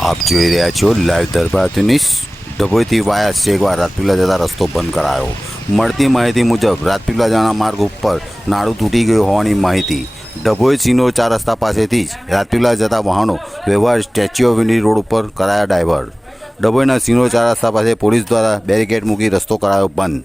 આપ જોઈ રહ્યા છો લાઈવ દરબાર ન્યૂઝ। ડભોઈથી વાયા શેગવા રાજપીપળા જતા રસ્તો બંધ કરાયો। મળતી માહિતી મુજબ રાજપીપળા જવાના માર્ગ ઉપર નાળું તૂટી ગયું હોવાની માહિતી। ડભોઈ સિનોર 4 રસ્તા પાસેથી જ રાજપીપળા જતા વાહનો વ્યવહાર સ્ટેચ્યુ ઓફ યુનિટી રોડ ઉપર કરાયા ડાયવર્ટ। ડભોઈના સિનોર 4 રસ્તા પાસે પોલીસ દ્વારા બેરિકેડ મૂકી રસ્તો કરાયો બંધ।